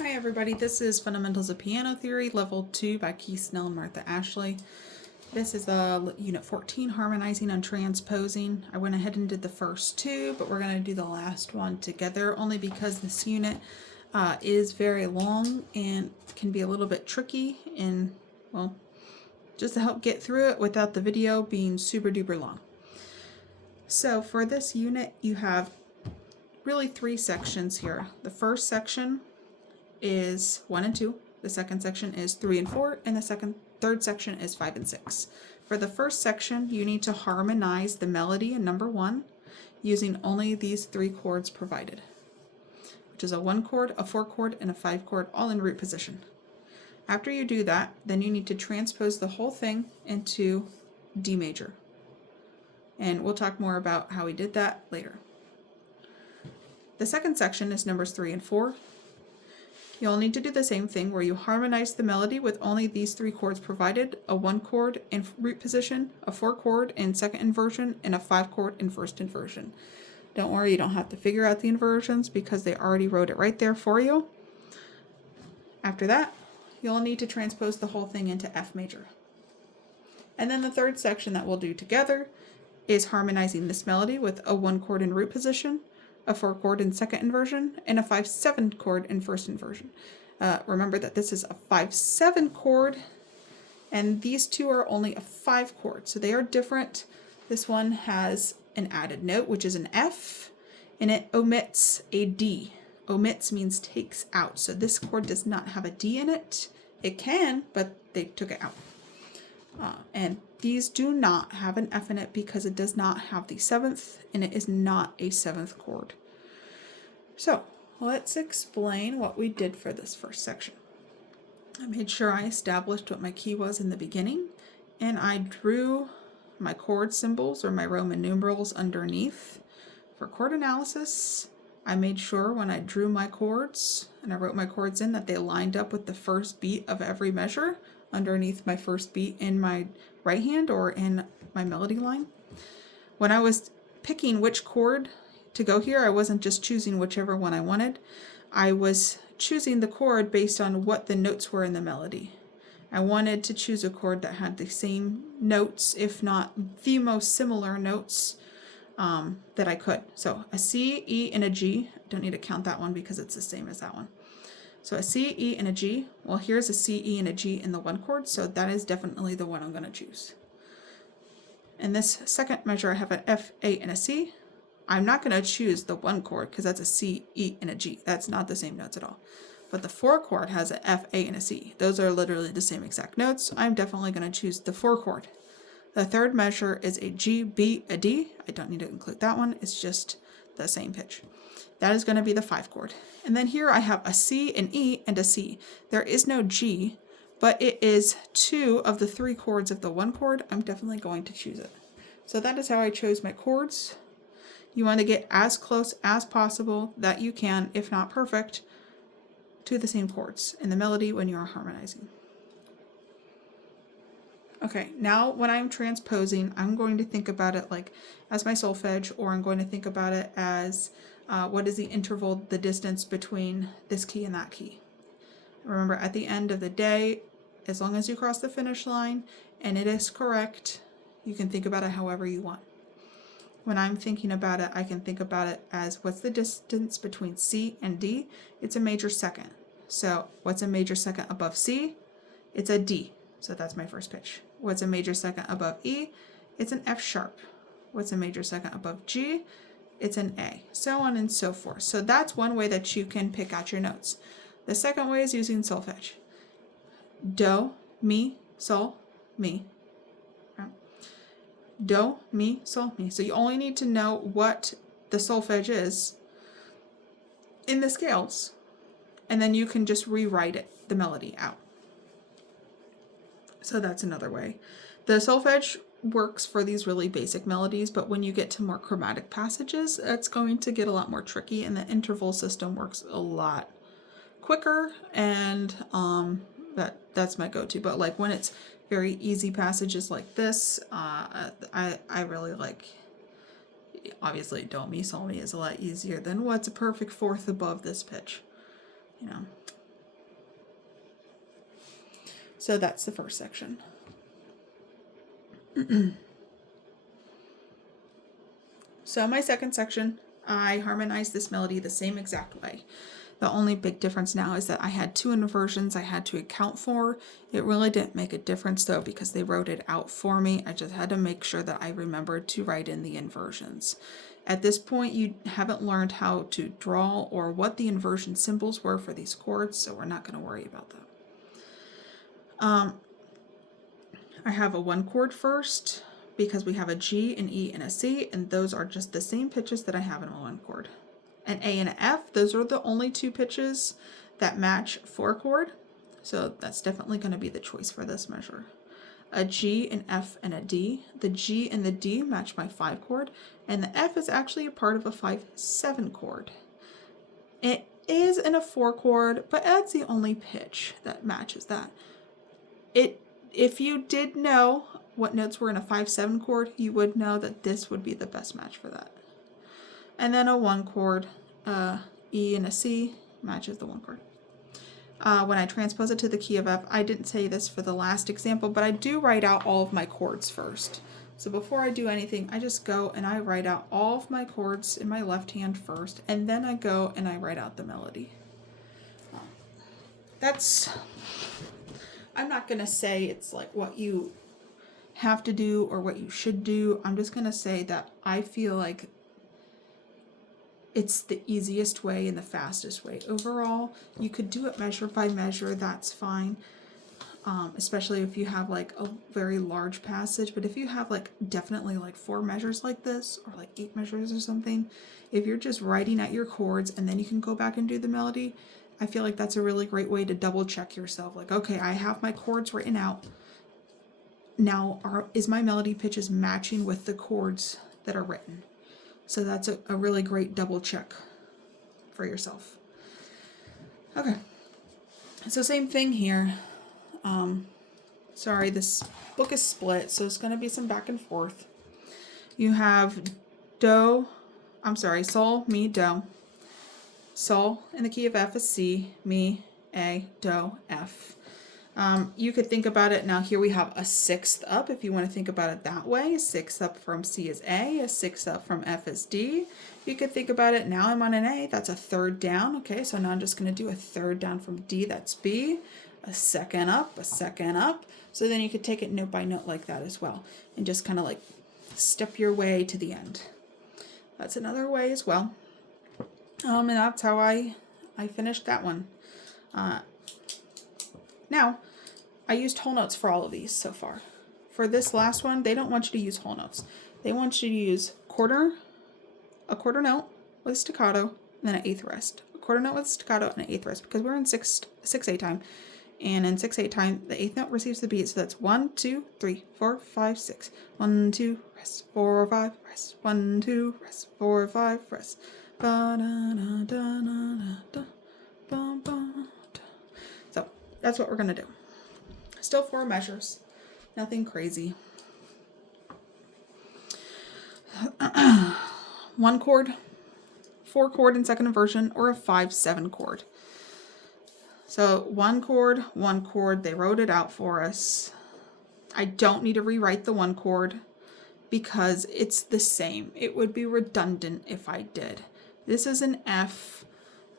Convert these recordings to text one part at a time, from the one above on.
Hi everybody, this is Fundamentals of Piano Theory, Level 2 by Keith Snell and Martha Ashley. This is Unit 14, Harmonizing and Transposing. I went ahead and did the first two, but we're going to do the last one together, only because this unit is very long and can be a little bit tricky, and, well, just to help get through it without the video being super duper long. So for this unit, you have really three sections here. The first section is 1 and 2, the second section is 3 and 4, and the third section is 5 and 6. For the first section, you need to harmonize the melody in number 1 using only these 3 chords provided, which is a 1 chord, a 4 chord, and a 5 chord, all in root position. After you do that, then you need to transpose the whole thing into D major. And we'll talk more about how we did that later. The second section is numbers 3 and 4. You'll need to do the same thing where you harmonize the melody with only these 3 chords provided, a 1 chord in root position, a 4 chord in second inversion, and a 5 chord in first inversion. Don't worry, you don't have to figure out the inversions because they already wrote it right there for you. After that, you'll need to transpose the whole thing into F major. And then the third section that we'll do together is harmonizing this melody with a 1 chord in root position, a 4 chord in second inversion, and a 5/7 chord in first inversion. Remember that this is a 5/7 chord, and these two are only a 5 chord, so they are different. This one has an added note, which is an F, and it omits a D. Omits means takes out, so this chord does not have a D in it. It can, but they took it out. And these do not have an F in it because it does not have the 7th, and it is not a 7th chord. So let's explain what we did for this first section. I made sure I established what my key was in the beginning, and I drew my chord symbols or my Roman numerals underneath. For chord analysis, I made sure when I drew my chords and I wrote my chords in that they lined up with the first beat of every measure underneath my first beat in my right hand or in my melody line. When I was picking which chord to go here, I wasn't just choosing whichever one I wanted. I was choosing the chord based on what the notes were in the melody. I wanted to choose a chord that had the same notes, if not the most similar notes that I could. So a C, E, and a G. I don't need to count that one because it's the same as that one. So a C, E, and a G. Well, here's a C, E, and a G in the 1 chord, so that is definitely the one I'm going to choose. In this second measure, I have an F, A, and a C. I'm not going to choose the 1 chord because that's a C, E, and a G. That's not the same notes at all. But the 4 chord has an F, A, and a C. Those are literally the same exact notes. I'm definitely going to choose the 4 chord. The third measure is a G, B, a D. I don't need to include that one. It's just the same pitch. That is going to be the 5 chord. And then here I have a C, an E, and a C. There is no G, but it is 2 of the 3 chords of the 1 chord. I'm definitely going to choose it. So that is how I chose my chords. You want to get as close as possible that you can, if not perfect, to the same chords in the melody when you are harmonizing. Okay, now when I'm transposing, I'm going to think about it like as my solfege, or I'm going to think about it as what is the interval, the distance between this key and that key. Remember, at the end of the day, as long as you cross the finish line and it is correct, you can think about it however you want. When I'm thinking about it, I can think about it as what's the distance between C and D? It's a major second. So what's a major second above C? It's a D. So that's my first pitch. What's a major second above E? It's an F sharp. What's a major second above G? It's an A. So on and so forth. So that's one way that you can pick out your notes. The second way is using solfege. Do, mi, sol, mi. Do, mi, sol, mi. So you only need to know what the solfege is in the scales, and then you can just rewrite it, the melody out. So that's another way. The solfege works for these really basic melodies, but when you get to more chromatic passages, it's going to get a lot more tricky, and the interval system works a lot quicker, and that's my go-to. But like when it's very easy passages like this, I really like, obviously do, mi, sol, mi is a lot easier than what's a perfect fourth above this pitch, you know. So that's the first section. So my second section, I harmonized this melody the same exact way. The only big difference now is that I had 2 inversions I had to account for. It really didn't make a difference though because they wrote it out for me. I just had to make sure that I remembered to write in the inversions. At this point, you haven't learned how to draw or what the inversion symbols were for these chords, so we're not going to worry about that. I have a 1 chord first because we have a G, an E, and a C, and those are just the same pitches that I have in a 1 chord. An A and an F, those are the only 2 pitches that match 4 chord, so that's definitely going to be the choice for this measure. A G, an F, and a D. The G and the D match my 5 chord, and the F is actually a part of a 5/7 chord. It is in a 4 chord, but that's the only pitch that matches that. If you did know what notes were in a 5/7 chord, you would know that this would be the best match for that. And then a 1 chord, E and a C matches the 1 chord. When I transpose it to the key of F, I didn't say this for the last example, but I do write out all of my chords first. So before I do anything, I just go and I write out all of my chords in my left hand first, and then I go and I write out the melody. I'm not going to say it's like what you have to do or what you should do. I'm just going to say that I feel like it's the easiest way and the fastest way. Overall, you could do it measure by measure, that's fine. Especially if you have like a very large passage, but if you have like definitely like 4 measures like this or like 8 measures or something, if you're just writing out your chords and then you can go back and do the melody, I feel like that's a really great way to double check yourself. Like, okay, I have my chords written out. Now, is my melody pitches matching with the chords that are written? So that's a really great double check for yourself. Okay, so same thing here. Sorry, this book is split, so it's going to be some back and forth. You have Sol, Mi, Do. Sol in the key of F is C, Mi, A, Do, F. You could think about it, now here we have a 6th up, if you want to think about it that way. A 6th up from C is A, a 6th up from F is D. You could think about it, now I'm on an A, that's a 3rd down. Okay, so now I'm just going to do a 3rd down from D, that's B. A 2nd up, a 2nd up. So then you could take it note by note like that as well, and just kind of like step your way to the end. That's another way as well. And that's how I finished that one. Now, I used whole notes for all of these so far. For this last one, they don't want you to use whole notes. They want you to use a quarter note with staccato, and then an 1/8 rest. A quarter note with staccato and an 1/8 rest, because we're in 6/8 time. And in 6/8 time, the 8th note receives the beat, so that's 1, 2, 3, 4, 5, 6. 1, 2, rest, 4, 5, rest. 1, 2, rest, 4, 5, rest. So that's what we're going to do. Still 4 measures. Nothing crazy. 1 chord, 4 chord in second inversion, or a 5/7 chord. So 1 chord, they wrote it out for us. I don't need to rewrite the 1 chord because it's the same. It would be redundant if I did. This is an F.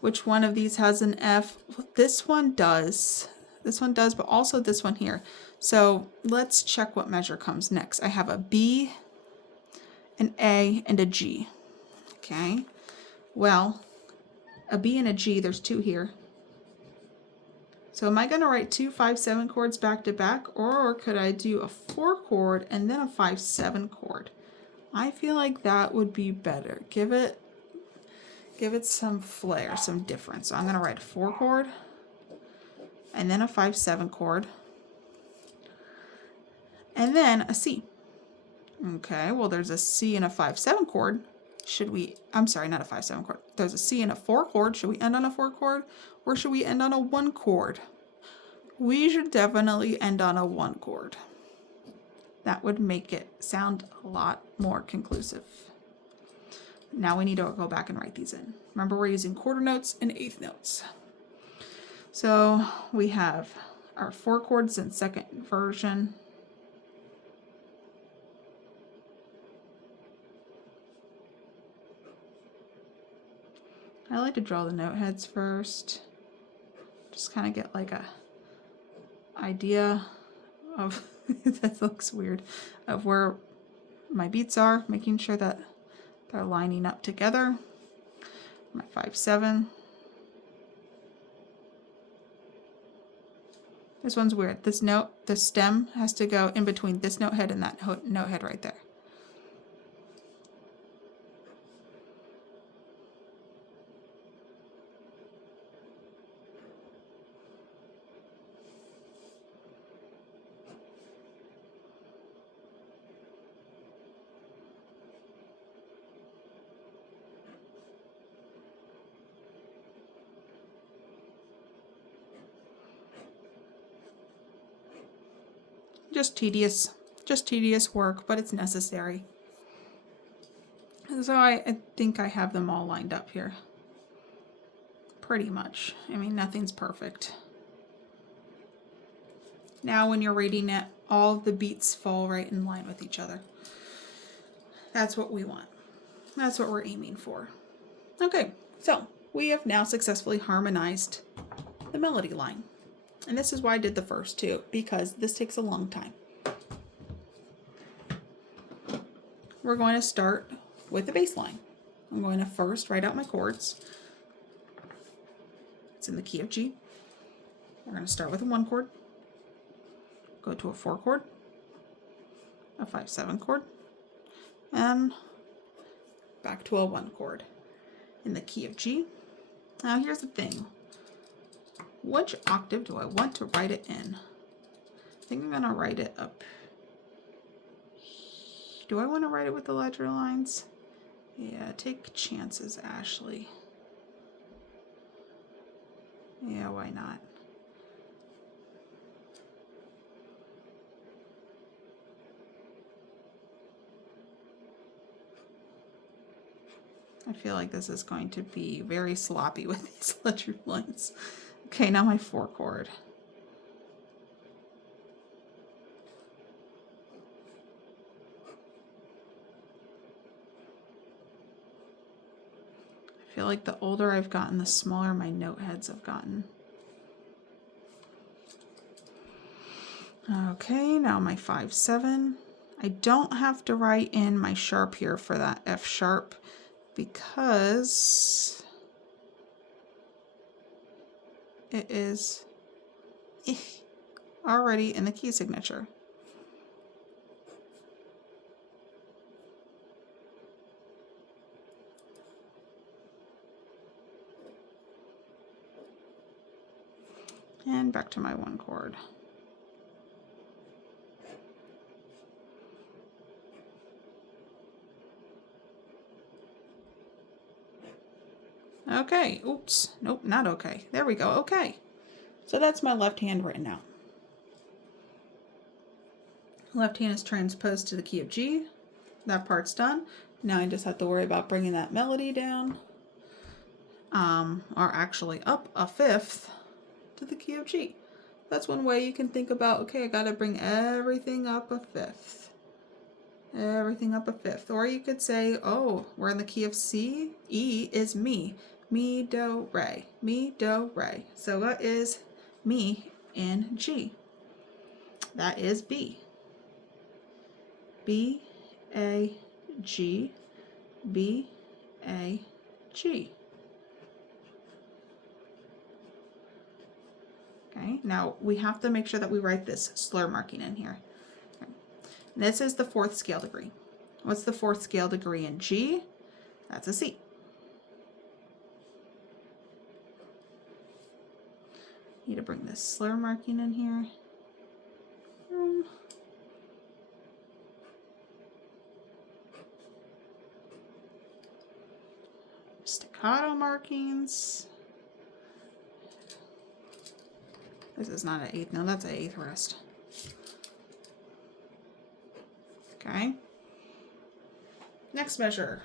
Which one of these has an F? Well, this one does. This one does, but also this one here. So let's check what measure comes next. I have a B, an A, and a G. Okay. Well, a B and a G, there's 2 here. So am I going to write 2 5/7 chords back to back, or could I do a 4 chord and then a 5/7 chord? I feel like that would be better. Give it some flair, some difference. So I'm going to write a 4 chord and then a 5/7 chord and then a C. Okay, well there's a C and a 5/7 chord. I'm sorry, not a 5/7 chord. There's a C and a 4 chord. Should we end on a 4 chord, or should we end on a 1 chord? We should definitely end on a 1 chord. That would make it sound a lot more conclusive. Now we need to go back and write these in. Remember, we're using quarter notes and 1/8 notes. So we have our 4 chords in second version. I like to draw the note heads first. Just kind of get like a idea of, that looks weird, of where my beats are, making sure that they're lining up together. My 5/7. This one's weird. This note, the stem has to go in between this note head and that note head right there. Just tedious work, but it's necessary. So I think I have them all lined up here. Pretty much. I mean, nothing's perfect. Now when you're reading it, all the beats fall right in line with each other. That's what we want. That's what we're aiming for. Okay, so we have now successfully harmonized the melody line. And this is why I did the first two, because this takes a long time. We're going to start with the bass line. I'm going to first write out my chords. It's in the key of G. We're going to start with a 1 chord, go to a 4 chord, a 5/7 chord, and back to a 1 chord in the key of G. Now here's the thing. Which octave do I want to write it in? I think I'm going to write it up. Do I want to write it with the ledger lines? Yeah, take chances, Ashley. Yeah, why not? I feel like this is going to be very sloppy with these ledger lines. Okay, now my 4 chord. I feel like the older I've gotten, the smaller my note heads have gotten. Okay, now my 5/7. I don't have to write in my sharp here for that F sharp because it is already in the key signature. And back to my 1 chord. Okay, oops, nope, not okay. There we go, okay. So that's my left hand written out. Left hand is transposed to the key of G. That part's done. Now I just have to worry about bringing that melody down, or actually up a 5th to the key of G. That's one way you can think about, okay, I gotta bring everything up a 5th. Everything up a 5th. Or you could say, oh, we're in the key of C. E is mi. Mi, do, re. Mi, do, re. So what is mi in G? That is B. B, A, G, B, A, G. Okay, now we have to make sure that we write this slur marking in here. Okay. This is the 4th scale degree. What's the 4th scale degree in G? That's a C. Need to bring this slur marking in here. Staccato markings. This is not an 8th, no, that's an 8th rest. Okay. Next measure.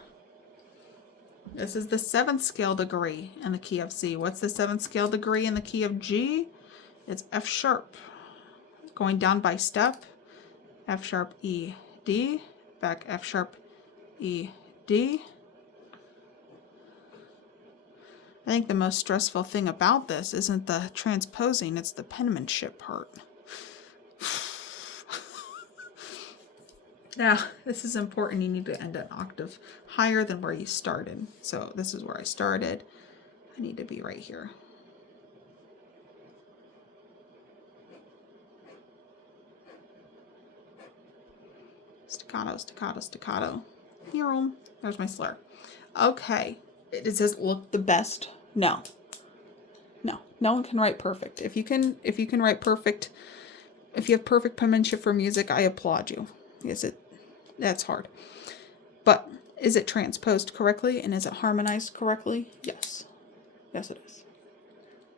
This is the 7th scale degree in the key of C. What's the 7th scale degree in the key of G? It's F sharp. Going down by step, F sharp, E, D, back F sharp, E, D. I think the most stressful thing about this isn't the transposing, it's the penmanship part. Now, this is important. You need to end an octave higher than where you started. So this is where I started. I need to be right here. Staccato, staccato, staccato. There's my slur. Okay. It says look the best. No. No one can write perfect. If you can write perfect, if you have perfect penmanship for music, I applaud you. That's hard. But is it transposed correctly and is it harmonized correctly? Yes. Yes, it is.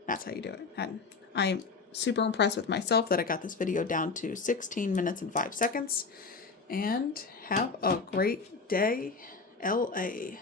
That's how you do it. And I am super impressed with myself that I got this video down to 16 minutes and 5 seconds. And have a great day, LA.